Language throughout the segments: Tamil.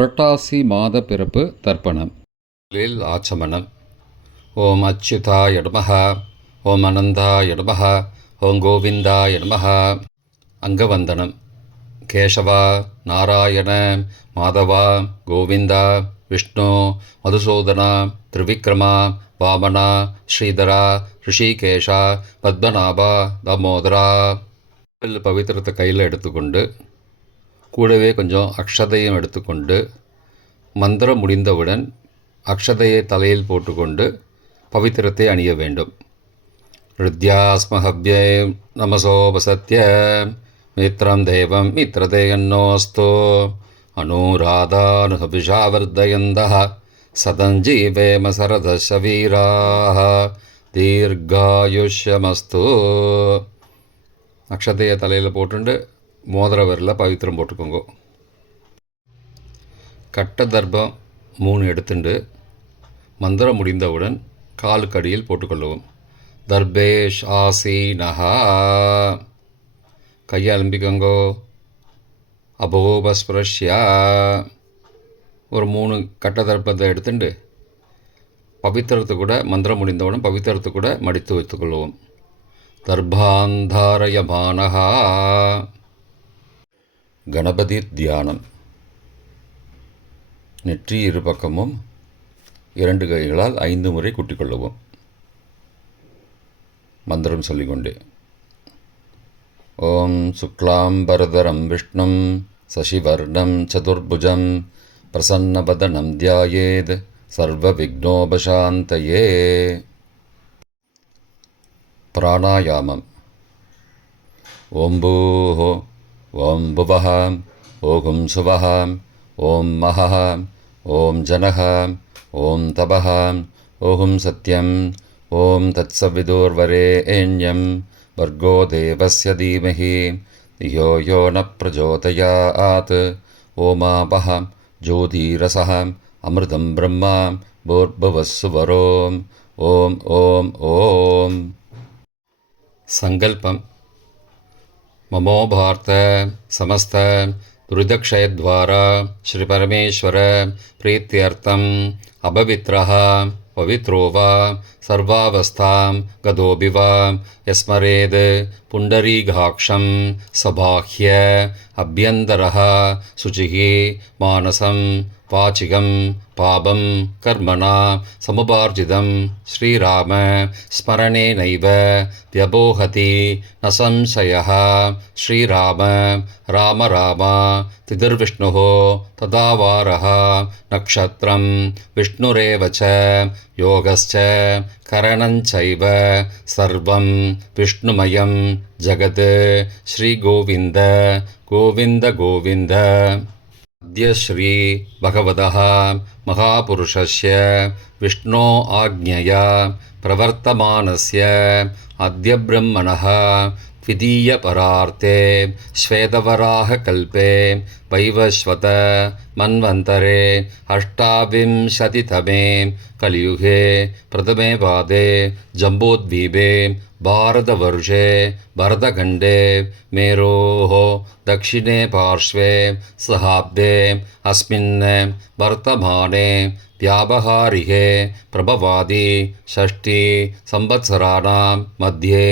புரட்டாசி மாத பிறப்பு தர்ப்பணம். ஆச்சமனம். ஓம் அச்சுதாய நமஹ, ஓம் அனந்தாய நமஹ, ஓம் கோவிந்தாய நமஹ. அங்கவந்தனம். கேசவா, நாராயண, மாதவா, கோவிந்தா, விஷ்ணு, மதுசூதனா, திரிவிக்ரமா, வாமனா, ஸ்ரீதரா, ரிஷிகேஷா, பத்மநாபா, தாமோதரா. பவித்திரத்தை கையில் எடுத்துக்கொண்டு கூடவே கொஞ்சம் அக்ஷதையும் எடுத்துக்கொண்டு மந்திரம் முடிந்தவுடன் அக்ஷதையை தலையில் போட்டுக்கொண்டு பவித்திரத்தை அணிய வேண்டும். ருத்யாஸ்மஹவ்யே நமசோபசத்ய மித்ரம் தேவம் மித்ரதேயன்னோஸ்தோ அனுராதானுஹபிஷாவர்தயந்தः சதஞ்சீவேம சரதசவீராः தீர்காயுஷ்யமஸ்து. அக்ஷதையை தலையில் போட்டுண்டு மோதிர விரலில் பவித்திரம் போட்டுக்கோங்க. கட்ட தர்ப்பம் 3 எடுத்துண்டு மந்திரம் முடிந்தவுடன் காலுக்கடியில் போட்டுக்கொள்ளவும். தர்பேஷ் ஆசீனஹா. கையை அலம்பிக்கோங்கோ. அபோபஸ்பிரஷ்யா. ஒரு 3 கட்ட தர்ப்பத்தை எடுத்துட்டு பவித்திரத்தை கூட மந்திரம் முடிந்தவுடன் பவித்திரத்தை கூட மடித்து வைத்துக்கொள்ளவும். தர்பாந்தாரயமானஹா. கணபதி தியானம். நெற்றி இரு பக்கமும் 2 கைகளால் 5 முறை குட்டிக்கொள்ளவும். மந்திரம் சொல்லிக்கொண்டே. ஓம் சுக்லாம்பரதரம் விஷ்ணும் சசிவர்ணம் சதுர்புஜம் பிரசன்னவதனம் தியாயேத் சர்வ விக்னோபசாந்தயே. பிராணாயாமம். ஓம் பூஹோ, ஓம் புவஹ, ஓம் சுவஹ, ஓம் மஹஹ, ஓம் ஜனஹ, ஓம் தபஹ, ஓம் சத்யம், ஓம் தத்சவிதுர்வரேண்யம் வர்கோ தேவஸ்ய தீமஹி தியோ யோ ந பிரச்சோதயாத். ஓமாபஹ ஜோதிரசஹ அமிர்தம் பிரம்மா பூர்புவஸ்ஸுவரோம். ஓம் ஓம் ஓம். சங்கல்பம். மமோபார்த்த சமஸ்த துரிதக்ஷயத்வாரா ஸ்ரீ பரமேஸ்வர பிரீத்தியர்த்தம் அபவித்ரஹ பவித்ரோ வா சர்வாவஸ்தாம் கதோபி வா யஸ்மரேத் புண்டரீகாக்ஷம் சபாஹ்ய அப்யந்தரஹ சுச்சிஹி மானசம் வாச்சிகம் பாபம் கர்மணா சமுபார்ஜிதம் ஸ்ரீராம ஸ்மரணேனைவ வ்யபோஹதி ந சம்சயः. ஸ்ரீராம ராம ராம திதிர்விஷ்ணுः ததாவாரः நக்ஷத்ரம் விஷ்ணுரேவ ச யோகஸ்ச கரணஞ்சைவ சர்வம் விஷ்ணுமயம் ஜகத். ஸ்ரீகோவிந்த கோவிந்த கோவிந்த. அத்ய ஸ்ரீ பகவதः மகாபுருஷஸ்ய விஷ்ணோ ஆக்ஞயா பிரவர்த்தமானஸ்ய அத்ய பிரம்மணः द्वितीयपरार्थे श्वेतवराहकल्पे वैवस्वत मन्वन्तरे अष्टाविंशतितमे कलियुगे प्रथमे पादे जम्बूद्वीपे भारतवर्षे भरतखण्डे मेरोः दक्षिणे पार्श्वे सहाब्दे अस्मिन् वर्तमाने व्यावहारिके प्रभवादि षष्ठी संवत्सराणां मध्ये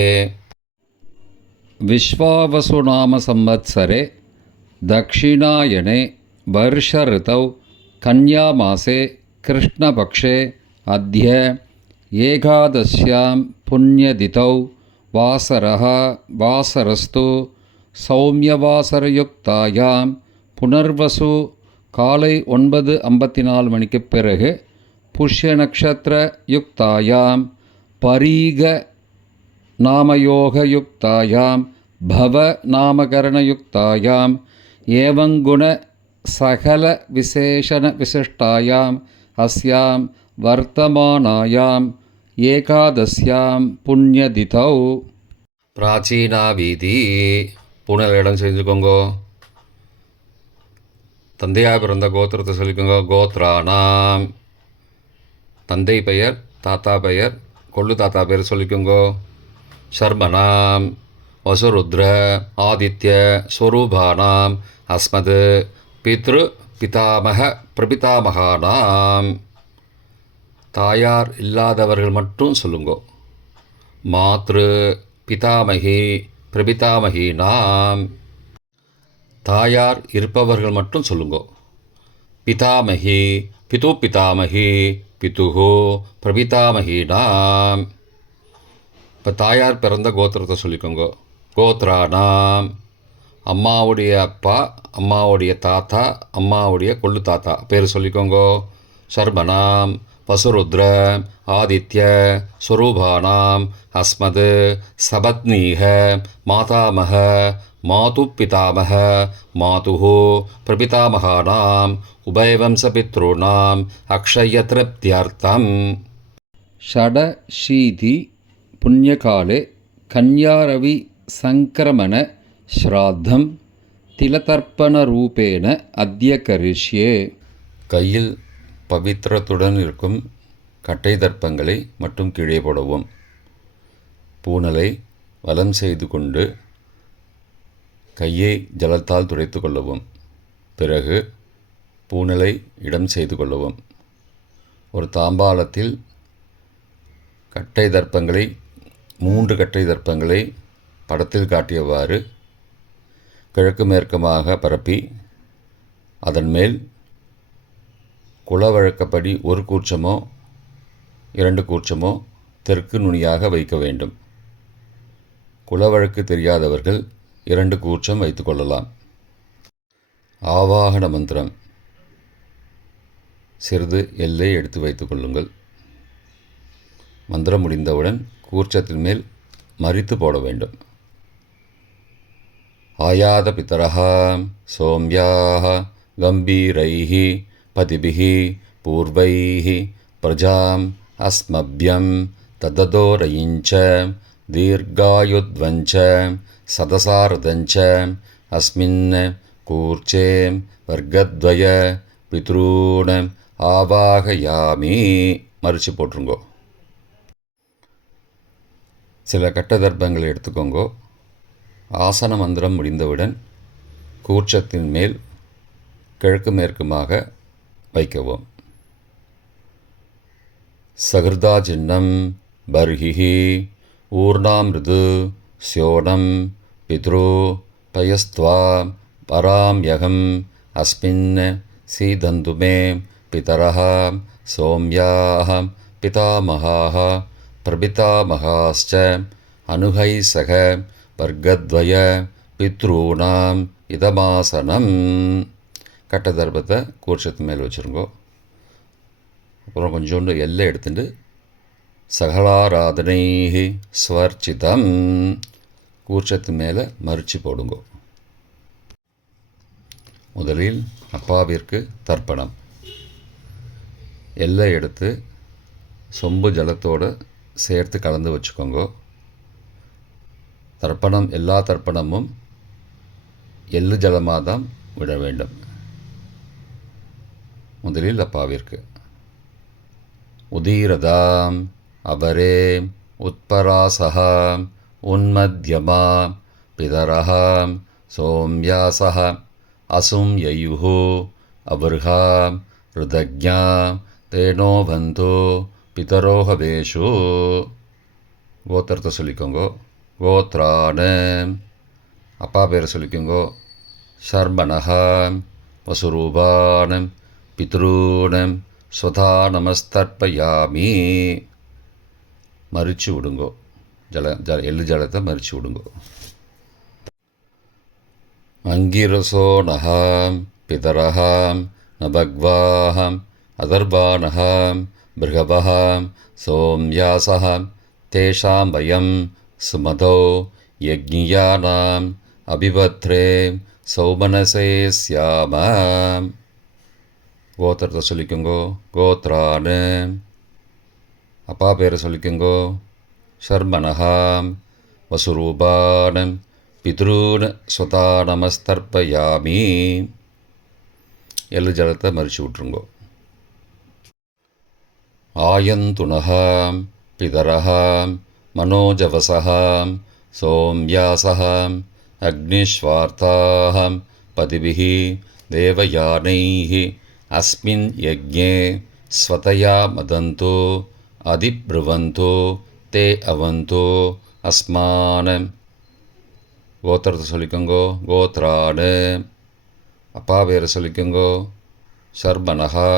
विश्वावसुनाम संवत्सरे दक्षिणायने वर्षऋतौ कन्यामासे कृष्णपक्षे अद्य एकादश्यां पुण्यतिथौ वासरस्तु सौम्यवासरयुक्तायां पुनर्वसु காலை 9:54 மணிக்கு பிறகு புஷ்ய நக்ஷத்திர யுக்தாயாம் பரீக நாமயோகயுக்தாயாம் பவ நாமகரணயுக்தாயாம் ஏவங்குண சகல விசேஷண விசிஷ்டாயாம் அஸ்யாம் வர்த்தமானாயாம் ஏகாதஸ்யாம் புண்ணியதிதௌ. பிராச்சீனா வீதி. புனல் இடம் செஞ்சுக்கோங்கோ. தந்தையாக பிறந்த கோத்திரத்தை சொல்லிக்கோங்க. கோத்ரானாம். தந்தை பெயர், தாத்தா பெயர், கொள்ளு தாத்தா பெயர் சொல்லிக்கோங்கோ. शर्मणां वसुरुद्र आदित्य स्वरूपाणां अस्मद् पितृ பிதாமக பிரபிதாமகானாம். தாயார் இல்லாதவர்கள் மட்டும் சொல்லுங்கோ. மாத்ரு பிதாமகி பிரபிதாமகீனாம். தாயார் இருப்பவர்கள் மட்டும் சொல்லுங்கோ. பிதாமகி பிது பிதாமகி பிதுஹோ பிரபிதாமகீனாம். இப்போ தாயார் பிறந்த கோத்திரத்தை சொல்லிக்கோங்க. கோத்ரானாம். அம்மாவுடைய அப்பா, அம்மாவுடைய தாத்தா, அம்மாவுடைய கொள்ளு தாத்தா பேர் சொல்லிக்கோங்க. சர்மனாம் வசுருத்ர ஆதித்ய ஸ்வரூபானாம் அஸ்மத் சபத்னீக மாதாமக மாது பிதாமக மாதுஹோ பிரபிதாமகானாம் உபயவம்சபித்ருணாம் அக்ஷயத்ருப்தியர்த்தம். ஷடஷீதி புண்ணியகாலே கன்யாரவி சங்கிரமண ஸ்ராத்தம் திலதர்ப்பணரூபேண அத்ய கரிஷ்யே. கையில் பவித்திரத்துடன் இருக்கும் கட்டை தர்ப்பங்களை மட்டும் கீழே போடவும். பூனலை வலம் செய்து கொண்டு கையை ஜலத்தால் துடைத்து கொள்ளவும். பிறகு பூனலை இடம் செய்து கொள்ளவும். ஒரு தாம்பாளத்தில் கட்டை தர்ப்பங்களை 3 கட்டை தர்ப்பங்களை படத்தில் காட்டியவாறு கிழக்கு மேற்குமாக பரப்பி அதன் மேல் குலவழக்கப்படி 1 கூர்ச்சமோ 2 கூர்ச்சமோ தெற்கு நுனியாக வைக்க வேண்டும். குலவழக்கு தெரியாதவர்கள் 2 கூர்ச்சம் வைத்து கொள்ளலாம். ஆவாகன மந்திரம். சிறிது எல்லை எடுத்து வைத்துக் கொள்ளுங்கள். மந்திரம் முடிந்தவுடன் கூர்ச்சத்தின் மேல் மறித்து போட வேண்டும். ஆயாத பிதரஹ சோம்யாஹ கம்பீரைஹி பதிபிஹி பூர்வைஹி பிரஜாம் அஸ்மப்யம் தததோரயிஞ்ச தீர்காயுத்வஞ்ச சதசாரதஞ்ச அஸ்மின் கூர்ச்சே வர்க்கத்வய பித்ரூண ஆவாகயாமி. மறித்து போட்டுருங்கோ. சில கட்ட தர்ப்பங்களை எடுத்துக்கோங்கோ. ஆசன மந்திரம் முடிந்தவுடன் கூர்ச்சத்தின் மேல் கிழக்கு மேற்குமாக வைக்கவும். சகிருதா சின்னம் பர்ஹிஹி ஊர்ணாமிருது ஸ்யோனம் பித்ரு பயஸ்த்வா பராம்யகம் அஸ்மின் சீதந்துமே பிதரஹ சோம்யாஹ பிதாமகாஹ பிரபிதாமகாஸ்ச அனுகை சக வர்க்கத்வய பித்ரூணாம் இதமாசனம். கட்ட தர்ப்பத்தை கூர்ச்சத்து மேல் வச்சுருங்கோ. அப்புறம் கொஞ்சோண்டு எல்லை எடுத்துட்டு சகலாராதனை ஸ்வர்ச்சிதம் கூர்ச்சத்து மேலே மறித்து போடுங்கோ. முதலில் அப்பாவிற்கு தர்ப்பணம். எல்லை எடுத்து சொம்பு ஜலத்தோடு சேர்த்து கலந்து வச்சுக்கோங்க. தர்ப்பணம் எல்லா தர்ப்பணமும் எள்ளு ஜலமாக தான் விட வேண்டும். முதலில் அப்பாவிற்கு. உதீரதாம் அபரே உத்பராசஹா உன்மத்யமா பிதரஹா சோம்யாசஹ அசும் யயுஹு அபர்ஹா ருதக்ஞா தேனோ பந்தோ பிதரோஹவேஷு. கோத்திரத்தை சொல்லிக்கோங்கோ. கோத்ரான. அப்பா பேரை சொல்லிக்கோங்கோ. ஷர்மணஹா வசுரூபானம் பித்ரூனம் ஸ்வதா நமஸ்தர்ப்பயாமி. மறித்து விடுங்கோ. எள்ளு ஜலத்தை மறித்து விடுங்கோ. அங்கிரசோனஹாம் பிதரஹாம் நபக்வாஹாம் அதர்பானஹாம் பிருகவஹாம் சோம்யாசஹாம் தேஷாம் வயம் சுமதோ யக்ஞியானாம் அபிபத்ரே சௌமனசே ஸ்யாமாம். கோத்திரத்தை சொல்லிக்கோங்கோ. கோத்ரானு. அப்பா பேரை சொல்லிக்கோங்கோ. ஷர்மணஹாம் வசுரூபானம் பித்ரூன் ஸ்வதா நமஸ்தர்ப்பயாமி. எள்ளு ஜலத்தை மறித்து விட்ருங்கோ. ஆயந்துனஹாம் பிதரஹாம் மனோஜவசஹாம் சோம்யாசஹாம் அக்னிஸ்வார்த்தாஹாம் பதிபிஹி देवयानैः अस्मिन् यज्ञे स्वतया मदन्तो अधिब्रुवन्तो ते अवन्तो अस्मान् கோத்திரத்தை சொல்லிக்கோங்கோ கோத்ராடு அப்பா பேரை சொல்லிக்கோங்கோ சர்பனகா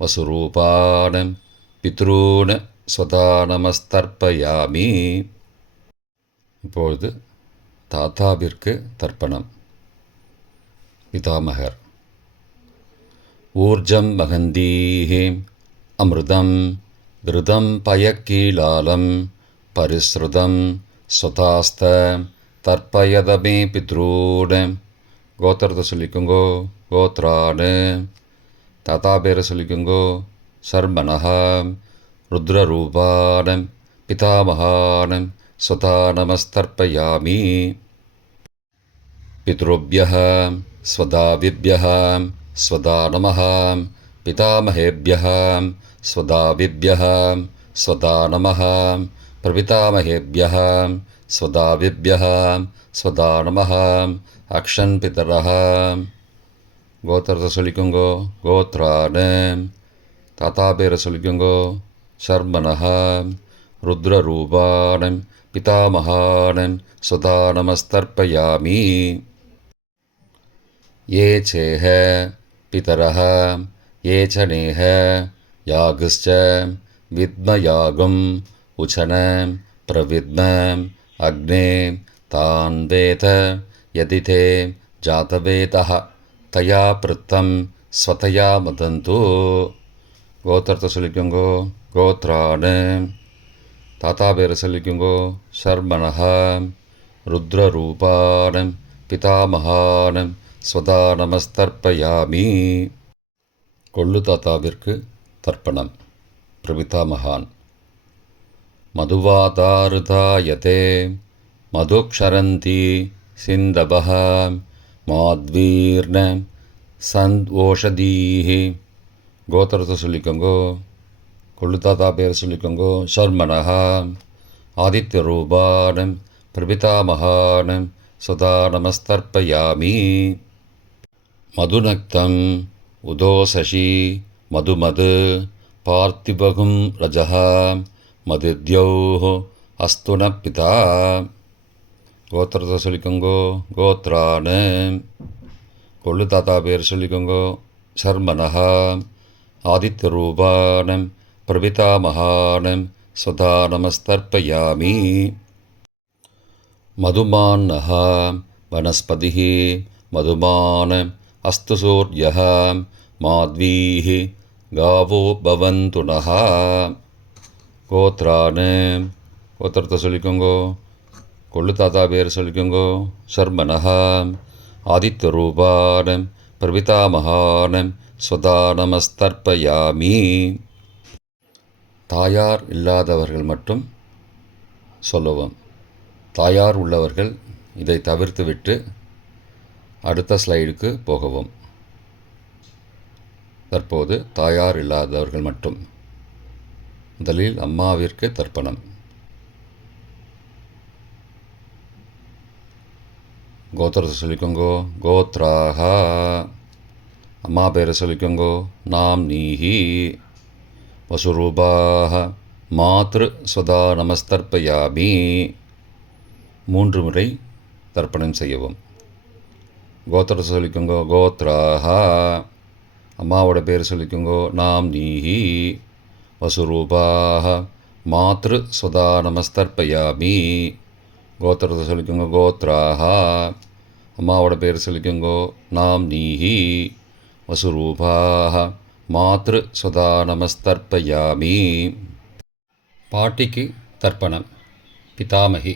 வசுரூபான் பித்ரூன் ஸ்வதா நமஸ்தர்ப்பயாமி. இப்பொழுது தாத்தாவிற்கு தர்ப்பணம். பிதாமகர். ஊர்ஜம் மகந்தீஹி அமிர்தம் விருதம் பயக்கீலாலம் பரிஸ்ருதம் ஸ்வதாஸ்த தர்ப்பயதமே பித்ரூன். கோத்திரத்தை சொல்லிக்கோங்கோ கோத்ராடு. தாத்தா பேரை சொல்லிக்கோங்கோ சர்மனஹா ருத்ரரூபான் பிதாமகான் ஸ்வதா நமஸ்தர்ப்பயாமி. பித்ருभ्यः स्वदाविभ्यः स्वदा नमः पितामहेभ्यः स्वदाविभ्यः स्वदा नमः प्रपितामहेभ्यः स्वदाविभ्यः स्वदा नमः अक्षन् पितरः. கோத்திரத்தை சொல்லிக்கோங்கோ கோத்ரான். தாத்தா பேரை சொல்லிக்கோங்கோ சர்மனஹா ருத்ரரூபான் பிதாமகான் ஸ்வதா நமஸ்தர்ப்பயாமி. ये चेह पितरः ये च नेह यागश्च विद्मयागुम् उचन प्रविद्म अग्ने तान् वेद यदि ते जातवेदः तया पृत्तं स्वतया मदन्तु. கோத்திரத்தை சொல்லிக்கோங்கோ கோத்ரான். தாத்தா பேரை சொல்லிக்கோங்கோ சர்மனஹா ருத்ரரூபான் பிதாமகான் ஸ்வதா நமஸ்தர்ப்பயாமி. கொள்ளு தாத்தாவிற்கு தர்ப்பணம். பிரபிதாமகான். மதுவாதாருதாயதே மதுக்ஷரந்தி சிந்தபஹ மாத்வீர்ண சந்த்வோஷதீஹி. கோத்திரத்தை சொல்லிக்கோங்கோ கொள்ளு தாத்தா பேரை சொல்லிக்கோங்கோ சர்மனஹா ஆதித்யரூபான் பிரபிதாமகான் ஸ்வதா நமஸ்தர்ப்பயாமி. மதுநக்தம் உதோசசி மதுமது பார்த்திபகும் ரஜः மதித்யௌः அஸ்துன பிதா. கோத்திரத்தை சொல்லிக்கோங்கோ கோத்ரான். கொள்ளு தாத்தா பேர் சொல்லிக்கோங்கோ சர்மனஹா ஆதித்யரூபான் பிரபிதாமகான் ஸ்வதா நமஸ்தர்ப்பயாமி. மதுமான்னः वनस्पतिः मधुमान् अस्तु सूर्यः माध्वीः गावो भवन्तु नः. கோத்ரான். கோத்திரத்தை சொல்லிக்கோங்கோ கொள்ளு தாத்தா பேர் சொல்லிக்கோங்கோ சர்மனஹா ஆதித்யரூபான் பிரபிதாமகான் ஸ்வதா நமஸ்தர்ப்பயாமி. தாயார் இல்லாதவர்கள் மட்டும் சொல்லவும். தாயார் உள்ளவர்கள் இதை தவிர்த்துவிட்டு அடுத்த ஸ்லைடுக்கு போகவும். தற்போது தாயார் இல்லாதவர்கள் மட்டும். முதலில் அம்மாவிற்கு தர்ப்பணம். கோத்திரத்தை சொல்லிக்கோங்கோ கோத்ராஹா. அம்மா பேரை சொல்லிக்கோங்கோ நாம் நீஹி வசுரூபாஹ மாத்ரு ஸ்வதா நமஸ்தர்ப்பயாமி. 3 முறை தர்ப்பணம் செய்யவும். கோத்திரத்தை சொல்லிக்கோங்கோ கோத்ராஹா. அம்மாவோட பேர் சொல்லிக்கோங்கோ நாம் நீஹி வசுரூபாஹ மாத்ரு ஸ்வதா நமஸ்தர்ப்பயாமி. கோத்திரத்தை சொல்லிக்கோங்கோ கோத்ராஹா. அம்மாவோட பேர் சொல்லிக்கோங்கோ நாம் நீஹி வசுரூபாஹ மாத்ரு ஸ்வதா நமஸ்தர்ப்பயாமி. பாட்டிக்கு தர்ப்பணம். பிதாமகி.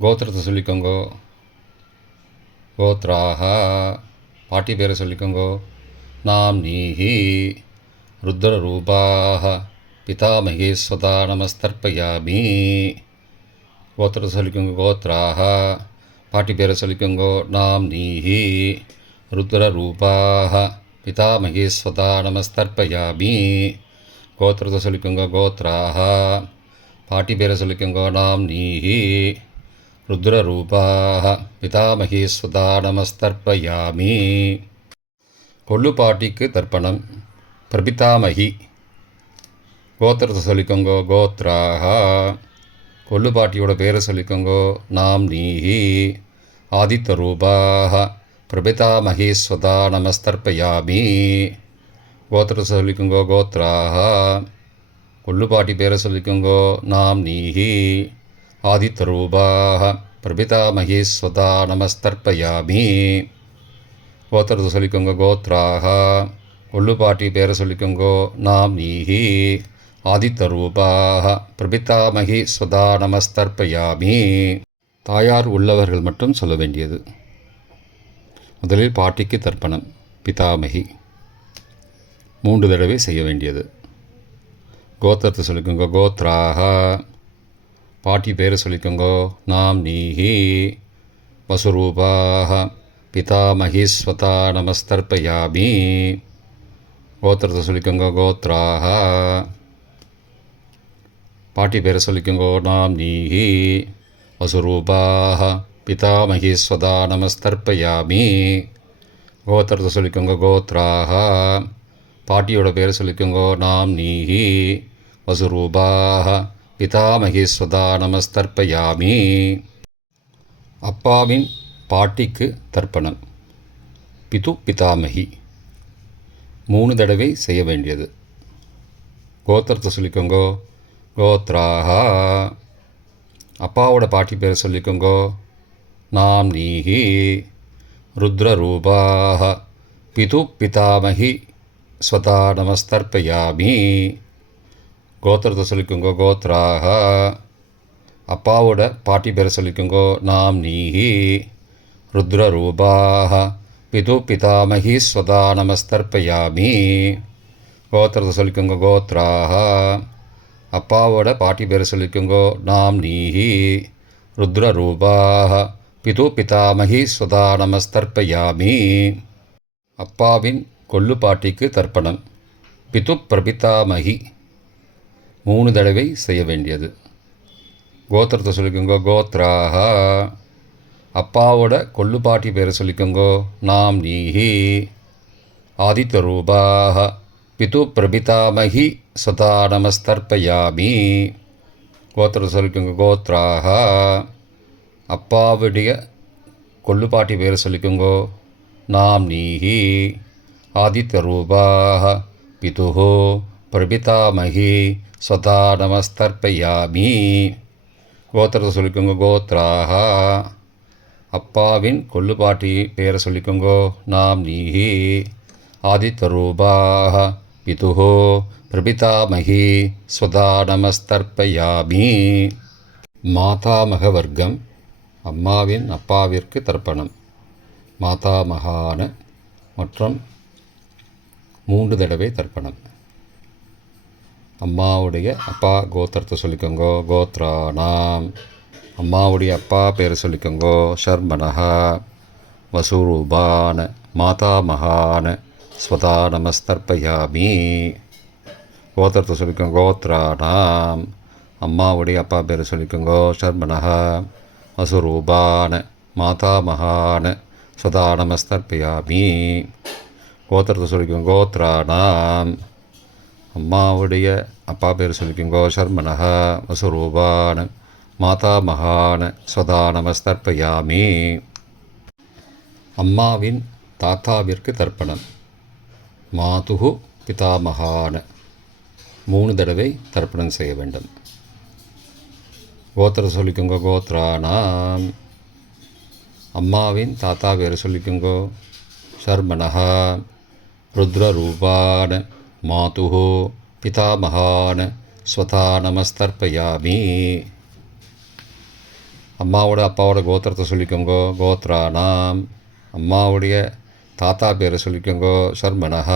கோத்திரத்தை சொல்லிக்கோங்கோ கோத்ராஹா. பாட்டி பேரை சொல்லிக்கோங்கோ நாம் நீஹி ருத்ரரூபாஹ பிதாமகி ஸ்வதா நமஸ்தர்ப்பயாமி. கோத்திரத்தை சொல்லிக்கோங்கோ கோத்ராஹா. பாட்டி பேரை சொல்லிக்கோங்கோ நாம் நீஹி ருத்ரரூபாஹ பிதாமகி ஸ்வதா நமஸ்தர்ப்பயாமி. கோத்திரத்தை சொல்லிக்கோங்கோ கோத்ராஹா. பாட்டி பேரை சொல்லிக்கோங்கோ நாம் நீஹி ருத்ரரூபாः பிதாமகீஸ்வதா நமஸ்தர்ப்பயாமி. கொள்ளு பாட்டிக்கு தர்ப்பணம். பிரபிதாமகி கோத்திரத்தை சொல்லிக்கோங்கோ. கோத்ராக கொள்ளு பாட்டியோட பேரை சொல்லிக்கோங்கோ. நாம் நீஹி. ஆதித்யரூபாக பிரபிதாமகீஸ்வதா நமஸ்தர்ப்பயாமி. கோத்திரத்தை சொல்லிக்கோங்கோ. கோத்ராக கொள்ளு பாட்டி பேரை சொல்லிக்கோங்கோ. நாம் நீஹி. ஆதித்யரூபாக பிரபிதாமகீஸ்வதா நமஸ்தர்ப்பயாமி. கோத்திரத்தை சொல்லிக்கோங்க. கோத்ராக கொள்ளு பாட்டி பேரை சொல்லிக்கோங்கோ. நாம் நீஹி. ஆதித்யரூபாக பிரபிதாமகீஸ்வதா நமஸ்தர்ப்பயாமி. தாயார் உள்ளவர்கள் மட்டும் சொல்ல வேண்டியது. முதலில் பாட்டிக்கு தர்ப்பணம். பிதாமகி 3 தடவை செய்ய வேண்டியது. கோத்திரத்தை சொல்லிக்கோங்க. கோத்ராக பாட்டி பேரை சொல்லிக்கோங்கோ. நாம் நீஹி. வசுரூபாக பிதாமகீஸ்வதா நமஸ்தர்ப்பயாமி. கோத்திரத்தை சொல்லிக்கோங்க. கோத்ராக பாட்டி பேரை சொல்லிக்கோங்கோ. நாம் நீஹி. வசுரூபாக பிதாமகீஸ்வதா நமஸ்தர்ப்பயாமி. கோத்திரத்தை சொல்லிக்கோங்க. கோத்ராக பாட்டியோட பேரை சொல்லிக்கோங்கோ. நாம் நீஹி. வசுரூபாக பிதாமகீஸ்வதா நமஸ்தர்ப்பயாமி. அப்பாவின் பாட்டிக்கு தர்ப்பணம். பிது பிதாமகி 3 தடவை செய்ய வேண்டியது. கோத்திரத்தை சொல்லிக்கோங்கோ. கோத்ராக அப்பாவோட பாட்டி பேரை சொல்லிக்கோங்கோ. நாம் நீஹி. ருத்ரரூபாக பிது பிதாமகி ஸ்வதா நமஸ்தர்ப்பயாமி. கோத்திரத்தை சொல்லிக்கோங்கோ. கோத்ராக அப்பாவோட பாட்டி பேரை சொல்லிக்கோங்கோ. நாம் நீஹி. ருத்ரரூபாக பிது பிதாமகி ஸ்வதா நமஸ்தர்ப்பயாமி. கோத்திரத்தை சொல்லிக்கோங்க. கோத்ராக அப்பாவோட பாட்டி பேரை சொல்லிக்கோங்கோ. நாம் நீஹி. ருத்ரரூபாக பிது பிதாமகி ஸ்வதா நமஸ்தர்ப்பயாமி. அப்பாவின் கொள்ளு பாட்டிக்கு தர்ப்பணம். பிது பிரபிதாமகி 3 தடவை செய்ய வேண்டியது. கோத்திரத்தை சொல்லிக்கோங்கோ. கோத்ராக அப்பாவோட கொள்ளு பாட்டி பேரை சொல்லிக்கோங்கோ. நாம் நீஹி. ஆதித்யரூபாக பிது பிரபிதாமகி ஸ்வதா நமஸ்தர்ப்பயாமி. கோத்திரத்தை சொல்லிக்கோங்க. கோத்ராக அப்பாவுடைய கொள்ளு பாட்டி பேரை சொல்லிக்கோங்கோ. நாம் நீஹி. ஆதித்யரூபாக பிதுஹோ பிரபிதாமகி ஸ்வதா நமஸ்தர்ப்பயாமி. கோத்திரத்தை சொல்லிக்கோங்க. கோத்ராக அப்பாவின் கொள்ளு பாட்டி பேரை சொல்லிக்கோங்கோ. நாம் நீஹி. ஆதித்யரூபாக பிதுஹோ பிரபிதாமகி ஸ்வதா நமஸ்தர்ப்பயாமி. மாதாமக வர்க்கம். அம்மாவின் அப்பாவிற்கு தர்ப்பணம். மாதாமகான மற்றும் 3 தடவை தர்ப்பணம். அம்மாவுடைய அப்பா கோத்திரத்தை சொல்லிக்கோங்கோ. கோத்ராணாம் அம்மாவுடைய அப்பா பேரை சொல்லிக்கோங்கோ. ஷர்மனஹா வசுரூபான மாதாமகான ஸ்வதா நமஸ்தர்ப்பயாமி. கோத்திரத்தை சொல்லிக்கோங்க. கோத்ராணாம் அம்மாவுடைய அப்பா பேரை சொல்லிக்கோங்கோ. ஷர்மனஹா வசுரூபான மாதாமகான ஸ்வதா நமஸ்தர்ப்பயாமி. கோத்திரத்தை சொல்லிக்கோங்க. கோத்ராணாம் அம்மாவுடைய அப்பா பேர் சொல்லிக்கோங்கோ. ஷர்மனஹ வசுரூபான மாதாமகான ஸ்வதா நமஸ்தர்ப்பயாமி. அம்மாவின் தாத்தாவிற்கு தர்ப்பணம். மாதுகு பிதாமகான 3 தடவை தர்ப்பணம் செய்ய வேண்டும். கோத்திரத்தை சொல்லிக்கோங்க. கோத்ராணாம் அம்மாவின் தாத்தா பேர் சொல்லிக்கோங்கோ. ஷர்மனஹ ருத்ரரூபான மாதுஹோ பிதாமகான ஸ்வதா நமஸ்தர்ப்பயாமி. அம்மாவோட அப்பாவோட கோத்திரத்தை சொல்லிக்கோங்கோ. கோத்ராணாம் அம்மாவுடைய தாத்தா பேரை சொல்லிக்கோங்கோ. ஷர்மனஹ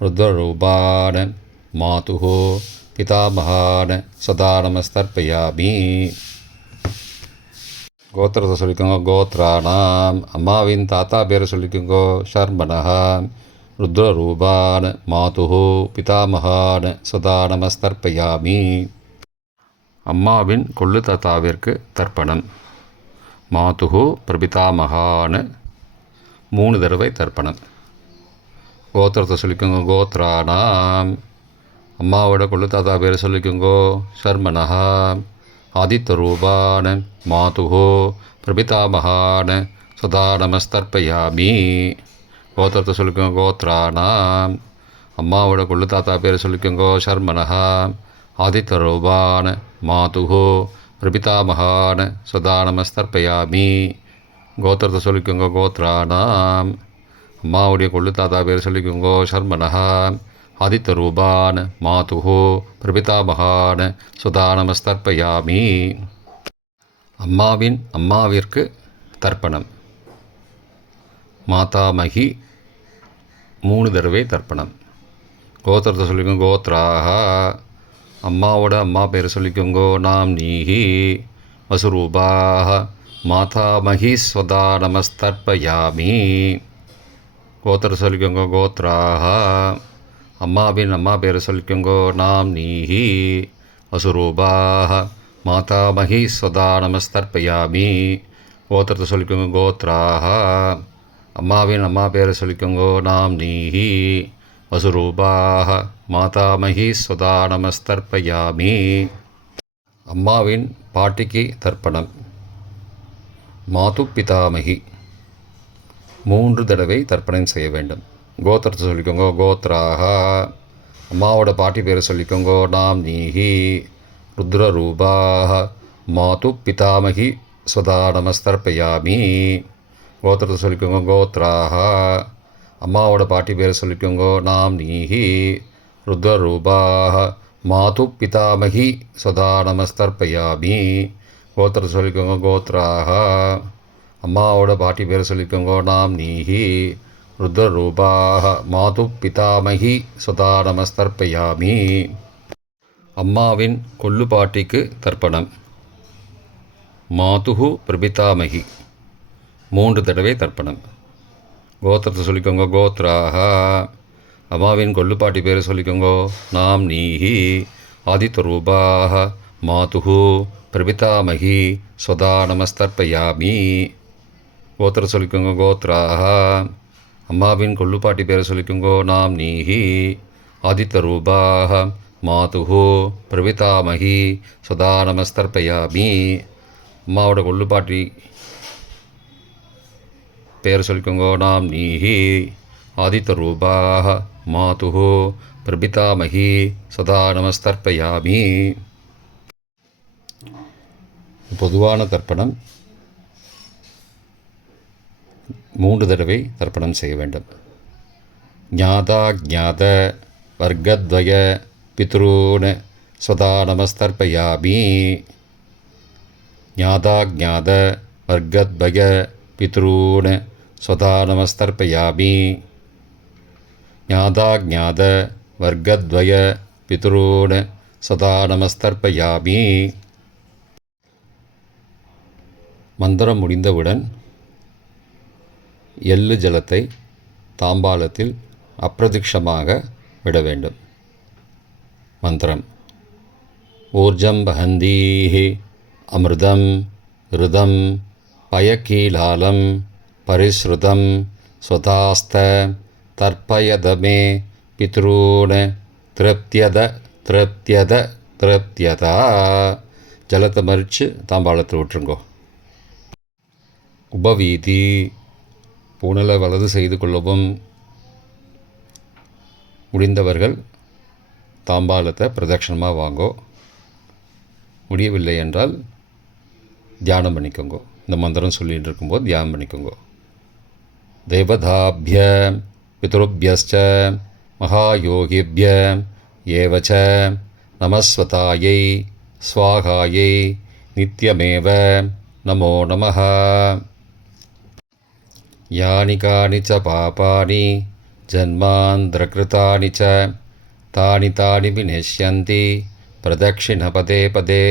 ருத்ரரூபான மாதுஹோ பிதாமகான ஸ்வதா நமஸ்தர்ப்பயாமி. கோத்திரத்தை சொல்லிக்கோங்க. கோத்ராணாம் அம்மாவின் தாத்தா பேரை சொல்லிக்கோங்கோ. ஷர்மனஹ ருத்ரரூபான மாதுஹோ பிதாமகான ஸ்வதா நமஸ்தர்ப்பயாமி. அம்மாவின் கொள்ளு தாத்தாவிற்கு தர்ப்பணம். மாதுகு பிரபிதாமகான்னு 3 தடவை தர்ப்பணம். கோத்திரத்தை சொல்லிக்கோங்க. கோத்ரானாம், அம்மாவோட கொள்ளு தாத்தா பேர் சொல்லிக்கோங்கோ. சர்மனஹா ஆதித்த ரூபான மாதுகு பிரபிதாமகான சதா நமஸ்தர்ப்பயாமி. கோத்திரத்தை சொல்லிக்கோங்க. கோத்ரானாம், அம்மாவோட கொள்ளு தாத்தா பேர் சொல்லிக்கோங்கோ. சர்மனஹா ஆதித்த ரூபான மாதுகு பிரபிதாமகான சதா நமஸ்தர்ப்பயாமி. கோத்திரத்தை சொல்லிக்கோங்க. கோத்ரானாம், அம்மாவுடைய கொள்ளு தாத்தா பேர் சொல்லிக்கோங்கோ. சர்மனஹா ஆதித்த ரூபான் மாதுகு பிரபிதாமகான் சுதா நமஸ்தர்ப்பயாமி. அம்மாவிற்கு தர்ப்பணம். மாதாமகி 3 தடவை தர்ப்பணம். கோத்திரத்தை சொல்லிக்கோங்க. கோத்ராக, அம்மாவோட அம்மா பேர் சொல்லிக்கோங்கோ. நாம் நீஹி வசுரூபாக மாதாமகி ஸ்வதா நமஸ்தர்ப்பயாமி. கோத்திரத்தை சொல்லிக்கோங்க. கோத்ராக, அம்மா பேர் சொல்லிக்கோங்கோ. நாம் நீஹி வசுரூபாக மாதாமகி ஸ்வதா நமஸ்தர்ப்பயாமி. கோத்திரத்தை சொல்லிக்கோங்க. கோத்ராக, அம்மா பேர் சொல்லிக்கோங்கோ. நாம் நீஹி வசுரூபாக மாதாமகி ஸ்வதா நமஸ்தர்ப்பயாமி. அம்மாவின் பாட்டிக்கு தர்ப்பணம். மாது பிதாமகி 3 தடவை தர்ப்பணம் செய்ய வேண்டும். கோத்திரத்தை சொல்லிக்கோங்க. கோத்ராக, அம்மாவோட பாட்டி பேர் சொல்லிக்கோங்கோ. நாம் நீஹி ருத்ரரூபாக மாது பிதாமகி ஸ்வதா நமஸ்தர்ப்பயாமி. கோத்திரத்தை சொல்லிக்கோங்க. கோத்ராக, அம்மாவோட பாட்டி பேர் சொல்லிக்கோங்கோ. நாம் நீஹி ருத்ரரூபாக மாது பிதாமகி ஸ்வதா நமஸ்தர்ப்பயாமி. கோத்திரத்தை சொல்லிக்கோங்க. கோத்ராக, அம்மாவோட பாட்டி பேர் சொல்லிக்கோங்கோ. நாம் நீஹி ருத்ரரூபாக மாது பிதாமகி ஸ்வதா நமஸ்தர்ப்பயாமி. அம்மாவின் கொள்ளு பாட்டிக்கு தர்ப்பணம். மாதுகு பிரபிதாமகி 3 தடவை தர்ப்பணம். கோத்திரத்தை சொல்லிக்கோங்க. கோத்ராக, அம்மாவின் கொள்ளுப்பாட்டி பேர் சொல்லிக்கோங்கோ. நாம் நீஹி ஆதித்த ரூபாக மாதுகு பிரபிதாமகி ஸ்வதா நமஸ்தர்ப்பயாமி. கோத்திரம் சொல்லிக்கோங்க. கோத்ராக, அம்மாவின் கொள்ளுப்பாட்டி பேர் சொல்லிக்கோங்கோ. நாம் நீஹி ஆதித்த ரூபாக மாதுகு பிரபிதாமகி ஸ்வதா நமஸ்தர்ப்பயாமி. அம்மாவோட கொள்ளுப்பாட்டி பேர் சொல்லிக்கோங்கோ. நாம் நீஹி ஆதித்த ரூபாக மாதுகு பிரபிதாமகி சதா நமஸ்தர்ப்பயாமி. பொதுவான தர்ப்பணம் 3 தடவை தர்ப்பணம் செய்ய வேண்டும். ஞாதா ஞாத வர்க்கத்வய பித்ரூன் சதா நமஸ்தர்ப்பயாமி. ஞாதா ஞாத வர்க்கத்வய பித்ரூன் சதா நமஸ்தர்ப்பயாமி. ஞாதா ஞாத வர்க்கத்வய பித்ரூன் சதா நமஸ்தர்ப்பயாமி. மந்திரம் முடிந்தவுடன் எள்ளு ஜலத்தை தாம்பாலத்தில் அப்பிரதிக்ஷமாக விட வேண்டும். மந்திரம். ஊர்ஜம் வஹந்தீஹி அமிர்தம் ருதம் பயக்கீலாலம் பரிஸ்ருதம் ஸ்வதாஸ்த தர்ப்பயதமே பித்ரூன் திருப்தியத திருப்தியத திருப்தியதா. ஜலத்தை மறித்து தாம்பாளத்தில் விட்டுருங்கோ. உபவீதி. புனலை வலது செய்து கொள்ளவும். முடிந்தவர்கள் தாம்பாலத்தை பிரதட்சணமாக வாங்கோ. முடியவில்லை என்றால் தியானம் பண்ணிக்கோங்க. இந்த மந்திரம் சொல்லிகிட்டு இருக்கும்போது தியானம் பண்ணிக்கோங்க. தேவதாபிய பித்ருபியஸ்ச மகாயோகிபிய ஏவச்ச நமஸ்வதாயை ஸ்வாகாயை நித்யமேவ நமோ நமः. யானி கானி ச பாபானி ஜன்மாந்திரகிருதானி ச தானி தானி விநஷ்யந்தி பிரதட்சிண பதே பதே.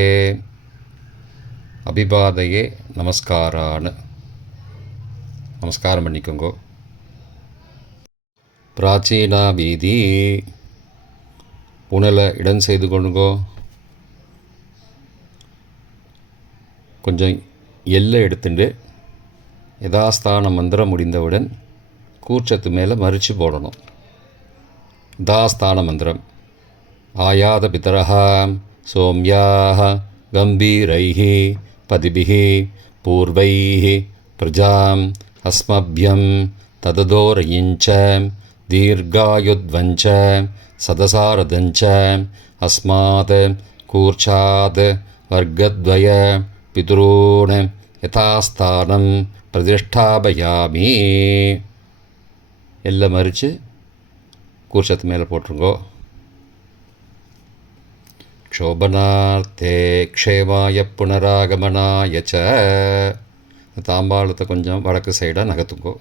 அபிபாதையே நமஸ்காரான்னு நமஸ்காரம் பண்ணிக்கோங்கோ. பிராச்சீனா வீதி. புனலை இடம் செய்து கொள்ளுங்கோ. கொஞ்சம் எல்லை எடுத்துட்டு யதாஸ்தான மந்திரம் முடிந்தவுடன் கூர்ச்சத்து மேலே மறித்து போடணும். யதாஸ்தான மந்திரம் ஆயாத பிதரஹ சோம்யாக கம்பீரைः பதிபிः பூர்வைः பிரஜாம் அஸ்மப்யம் தததோரயிஞ்ச தீர்காயுத்வஞ்ச சதசாரதஞ்ச அஸ்மாத் கூர்ச்சாத் வர்க்கத்வய பிதுரூன் யதாஸ்தானம் பிரதிஷ்டாபயாமி. எல்லாம் மறித்து கூர்ச்சத்து மேலே போட்டுருங்கோ. க்ஷோபனார்த்தே க்ஷேமாய புனராகமனாய ச. தாம்பாளத்தை கொஞ்சம் வடக்கு சைடாக நகர்த்துங்கோ.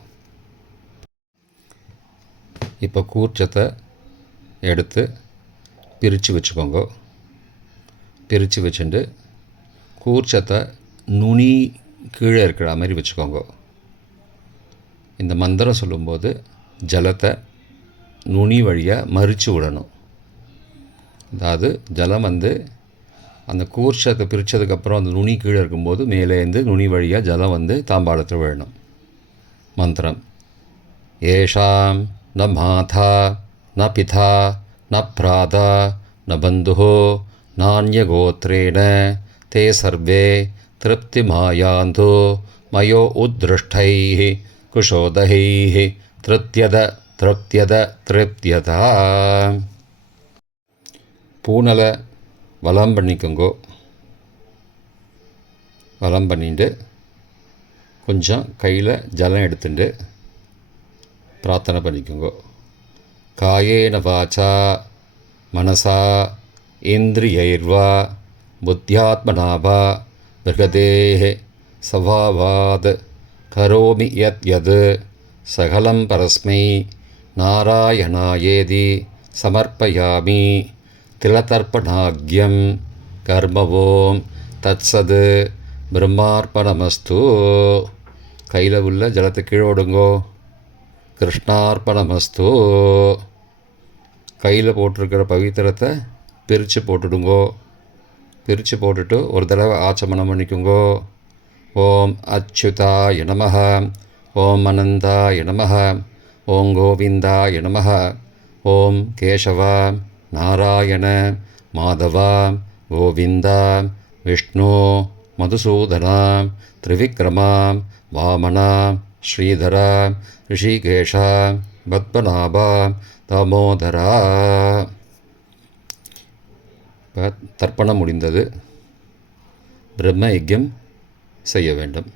இப்போ கூர்ச்சத்தை எடுத்து பிரித்து வச்சுக்கோங்க. பிரித்து வச்சுட்டு கூர்ச்சத்தை நுனி கீழே இருக்கிற மாதிரி வச்சுக்கோங்க. இந்த மந்திரம் சொல்லும்போது ஜலத்தை நுனி வழியாக மறித்து விடணும். அதாவது ஜலம் அந்த கூர்ச்சத்தை பிரித்ததுக்கப்புறம் அந்த நுனி கீழே இருக்கும்போது மேலேருந்து நுனி வழியாக ஜலம் தாம்பாளத்தில் விழணும். மந்திரம் ஏஷாம் ந மாதா ந பிதா ந பிராதா ந பந்து நானியகோத்ரேண தே சர்வே திருப்திமாயாந்து மயோ உத்ருஷ்டைः குஷோதைः திருப்தியத திருப்தியத திருப்தியதா. பூனலை வலம் பண்ணிக்கோங்கோ. வலம் பண்ணிட்டு கொஞ்சம் கையில் ஜலம் எடுத்துட்டு பிரார்த்தனை பண்ணிக்கோங்கோ. காயேன வாச்சா மனசா இந்திரியைர்வா புத்தியாத்மனாவா பிருகதேஹ சவாவாத் கரோமி யத் யத் சகலம் பரஸ்மை நாராயணாயேதி சமர்ப்பயாமி திலதர்ப்பணாக்யம் கர்மவோம் தத்சத் பிரம்மார்ப்பணமஸ்து. கையில் உள்ள ஜலத்தை கீழோடுங்கோ. கிருஷ்ணார்ப்பணமஸ்து. கையில் போட்டிருக்கிற பவித்திரத்தை பிரித்து போட்டுடுங்கோ. பிரித்து போட்டுட்டு ஒரு தடவை ஆச்சமனம் பண்ணிக்குங்கோ. ஓம் அச்சுதாய நமஹ, ஓம் அனந்தாய நமஹ, ஓம் கோவிந்தாய நமஹ, ஓம் கேசவா நாராயண மாதவா கோவிந்தா விஷ்ணு மதுசூதனா திரிவிக்ரமா வாமனா ஸ்ரீதரா ரிஷிகேஷா பத்மநாபா தாமோதரா. தர்ப்பணம் முடிந்தது. பிரம்ம யஜ்யம் செய்ய வேண்டும்.